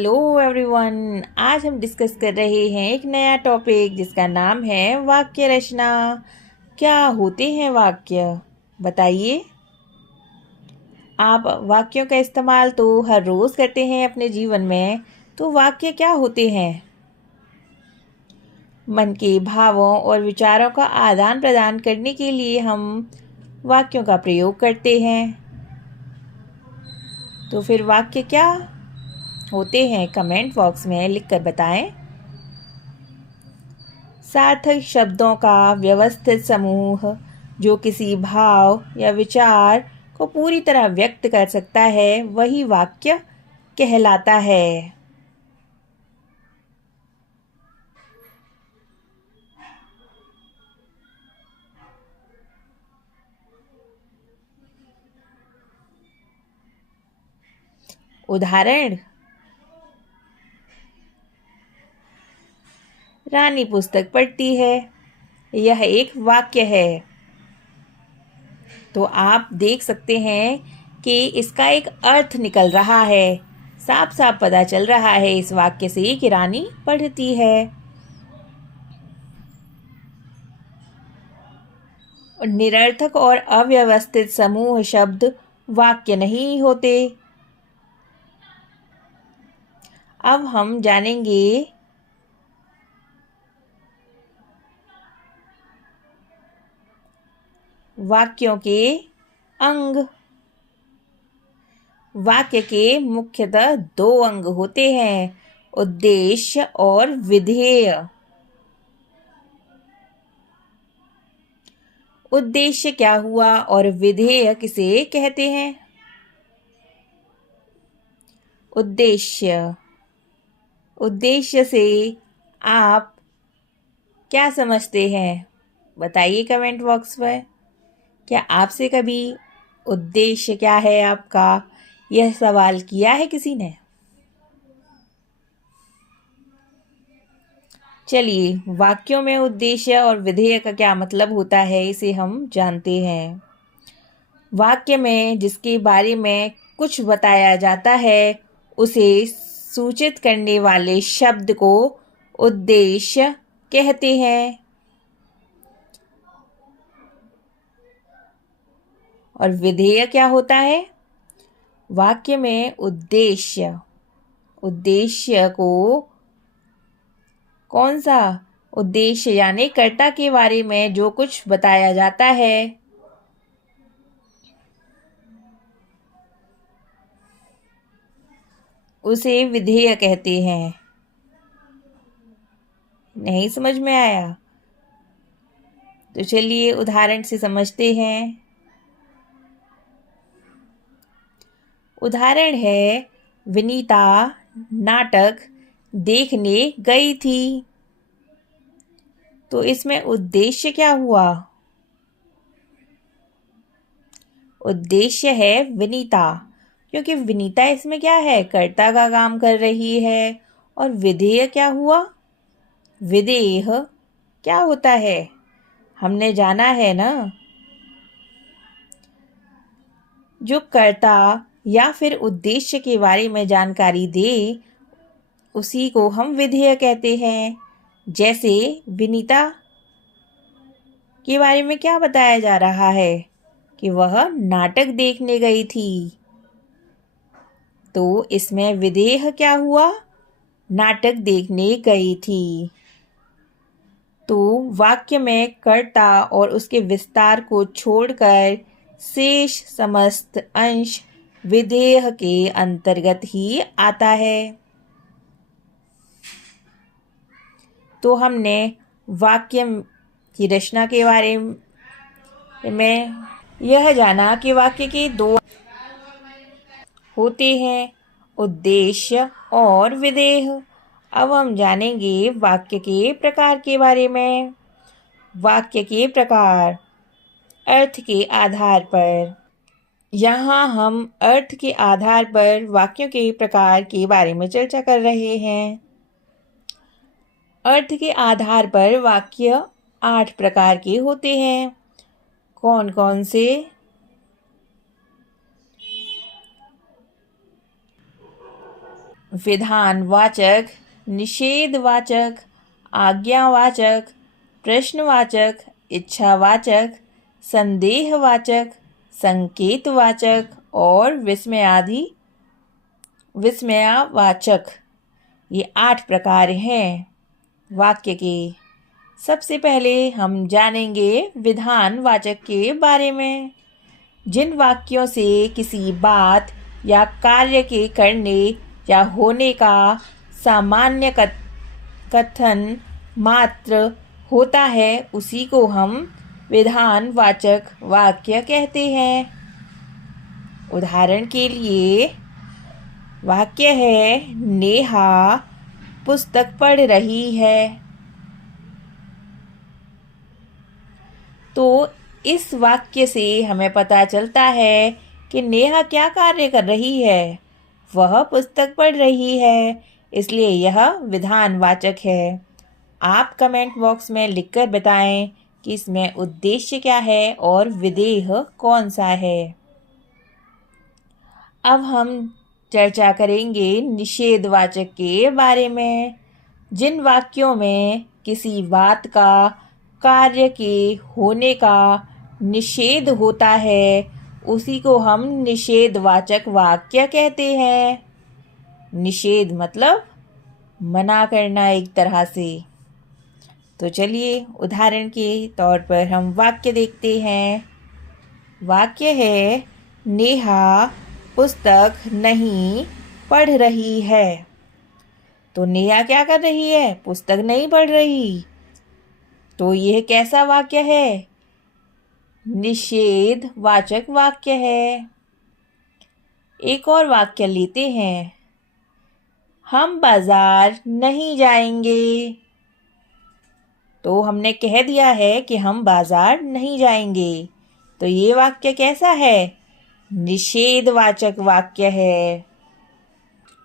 Hello everyone. आज हम discuss कर रहे हैं एक नया टॉपिक जिसका नाम है वाक्य रचना। क्या होते हैं वाक्य, बताइए। आप वाक्यों का इस्तेमाल तो हर रोज़ करते हैं अपने जीवन में, तो वाक्य क्या होते हैं? मन के भावों और विचारों का आदान प्रदान करने के लिए हम वाक्यों का प्रयोग करते हैं। तो फिर वाक्य क्या होते हैं, कमेंट बॉक्स में लिखकर बताएं। सार्थक शब्दों का व्यवस्थित समूह जो किसी भाव या विचार को पूरी तरह व्यक्त कर सकता है वही वाक्य कहलाता है। उदाहरण, रानी पुस्तक पढ़ती है, यह एक वाक्य है। तो आप देख सकते हैं कि इसका एक अर्थ निकल रहा है। साफ साफ पता चल रहा है इस वाक्य से कि रानी पढ़ती है। और निरर्थक और अव्यवस्थित समूह शब्द वाक्य नहीं होते। अब हम जानेंगे वाक्यों के अंग। वाक्य के मुख्यतः दो अंग होते हैं, उद्देश्य और विधेय। उद्देश्य क्या हुआ और विधेय किसे कहते हैं? उद्देश्य, उद्देश्य से आप क्या समझते हैं, बताइए कमेंट बॉक्स में। क्या आपसे कभी उद्देश्य क्या है आपका, यह सवाल किया है किसी ने? चलिए, वाक्यों में उद्देश्य और विधेय का क्या मतलब होता है इसे हम जानते हैं। वाक्य में जिसके बारे में कुछ बताया जाता है उसे सूचित करने वाले शब्द को उद्देश्य कहते हैं। और विधेय क्या होता है? वाक्य में उद्देश्य, उद्देश्य को कौन सा उद्देश्य यानी कर्ता के बारे में जो कुछ बताया जाता है उसे विधेय कहते हैं। नहीं समझ में आया? तो चलिए उदाहरण से समझते हैं। उदाहरण है, विनीता नाटक देखने गई थी। तो इसमें उद्देश्य क्या हुआ? उद्देश्य है विनीता, क्योंकि विनीता इसमें क्या है, कर्ता का काम कर रही है। और विधेय क्या हुआ? विधेय क्या होता है, हमने जाना है ना। जो कर्ता या फिर उद्देश्य के बारे में जानकारी दे उसी को हम विधेय कहते हैं। जैसे विनीता के बारे में क्या बताया जा रहा है कि वह नाटक देखने गई थी। तो इसमें विधेय क्या हुआ? नाटक देखने गई थी। तो वाक्य में कर्ता और उसके विस्तार को छोड़कर शेष समस्त अंश विधेय के अंतर्गत ही आता है। तो हमने वाक्य की रचना के बारे में यह जाना कि वाक्य के दो होते हैं, उद्देश्य और विधेय। अब हम जानेंगे वाक्य के प्रकार के बारे में। वाक्य के प्रकार, अर्थ के आधार पर। यहाँ हम अर्थ के आधार पर वाक्यों के प्रकार के बारे में चर्चा कर रहे हैं। अर्थ के आधार पर वाक्य 8 प्रकार के होते हैं। कौन कौन से? विधानवाचक, निषेधवाचक, आज्ञावाचक, प्रश्नवाचक, इच्छावाचक, संदेहवाचक, संकेतवाचक और विस्मयावाचक। ये 8 प्रकार हैं वाक्य के। सबसे पहले हम जानेंगे विधानवाचक के बारे में। जिन वाक्यों से किसी बात या कार्य के करने या होने का सामान्य कथन मात्र होता है उसी को हम विधानवाचक वाक्य कहते हैं। उदाहरण के लिए वाक्य है, नेहा पुस्तक पढ़ रही है। तो इस वाक्य से हमें पता चलता है कि नेहा क्या कार्य कर रही है, वह पुस्तक पढ़ रही है, इसलिए यह विधानवाचक है। आप कमेंट बॉक्स में लिखकर बताएं कि इसमें उद्देश्य क्या है और विधेय कौन सा है। अब हम चर्चा करेंगे निषेधवाचक के बारे में। जिन वाक्यों में किसी बात का, कार्य के होने का निषेध होता है उसी को हम निषेधवाचक वाक्य कहते हैं। निषेध मतलब मना करना एक तरह से। तो चलिए उदाहरण के तौर पर हम वाक्य देखते हैं। वाक्य है, नेहा पुस्तक नहीं पढ़ रही है। तो नेहा क्या कर रही है? पुस्तक नहीं पढ़ रही। तो यह कैसा वाक्य है? निषेधवाचक वाक्य है। एक और वाक्य लेते हैं, हम बाजार नहीं जाएंगे। तो हमने कह दिया है कि हम बाजार नहीं जाएंगे। तो ये वाक्य कैसा है? निषेधवाचक वाक्य है।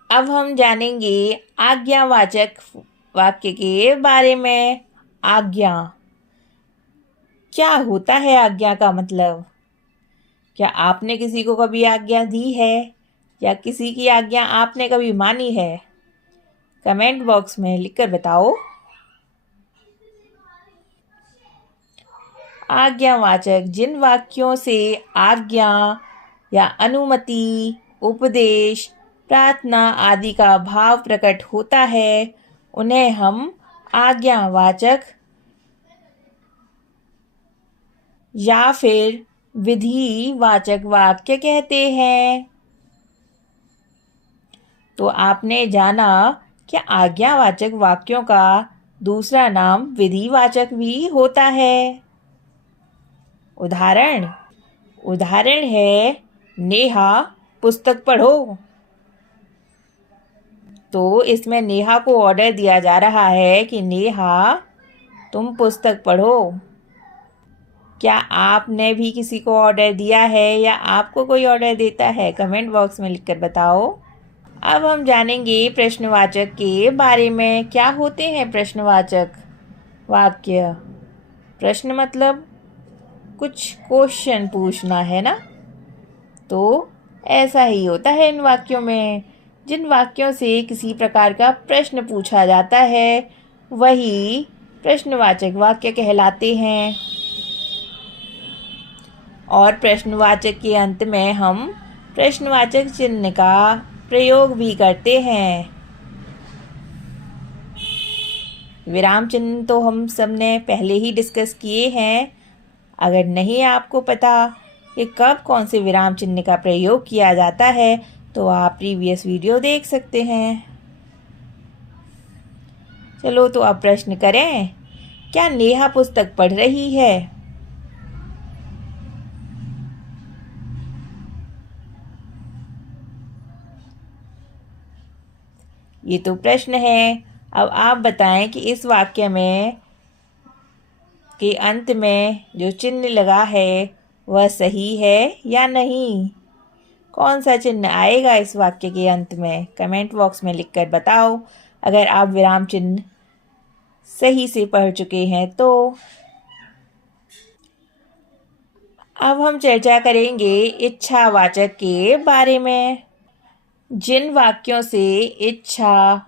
अब हम जानेंगे आज्ञावाचक वाक्य के बारे में। आज्ञा क्या होता है? आज्ञा का मतलब, क्या आपने किसी को कभी आज्ञा दी है या किसी की आज्ञा आपने कभी मानी है? कमेंट बॉक्स में लिखकर बताओ। आज्ञावाचक जिन वाक्यों से आज्ञा या अनुमति, उपदेश, प्रार्थना आदि का भाव प्रकट होता है उन्हें हम आज्ञावाचक या फिर विधिवाचक वाक्य कहते हैं। तो आपने जाना कि आज्ञावाचक वाक्यों का दूसरा नाम विधिवाचक भी होता है। उदाहरण है, नेहा पुस्तक पढ़ो। तो इसमें नेहा को ऑर्डर दिया जा रहा है कि नेहा तुम पुस्तक पढ़ो। क्या आपने भी किसी को ऑर्डर दिया है या आपको कोई ऑर्डर देता है? कमेंट बॉक्स में लिखकर बताओ। अब हम जानेंगे प्रश्नवाचक के बारे में। क्या होते हैं प्रश्नवाचक वाक्य? प्रश्न मतलब कुछ क्वेश्चन पूछना है ना। तो ऐसा ही होता है इन वाक्यों में। जिन वाक्यों से किसी प्रकार का प्रश्न पूछा जाता है वही प्रश्नवाचक वाक्य कहलाते हैं। और प्रश्नवाचक के अंत में हम प्रश्नवाचक चिन्ह का प्रयोग भी करते हैं। विराम चिन्ह तो हम सबने पहले ही डिस्कस किए हैं। अगर नहीं आपको पता कि कब कौन से विराम चिन्ह का प्रयोग किया जाता है तो आप प्रीवियस वीडियो देख सकते हैं। चलो तो अब प्रश्न करें, क्या नेहा पुस्तक पढ़ रही है? ये तो प्रश्न है। अब आप बताएं कि इस वाक्य में के अंत में जो चिन्ह लगा है वह सही है या नहीं? कौन सा चिन्ह आएगा इस वाक्य के अंत में? कमेंट बॉक्स में लिखकर बताओ अगर आप विराम चिन्ह सही से पढ़ चुके हैं तो। अब हम चर्चा करेंगे इच्छावाचक के बारे में। जिन वाक्यों से इच्छा,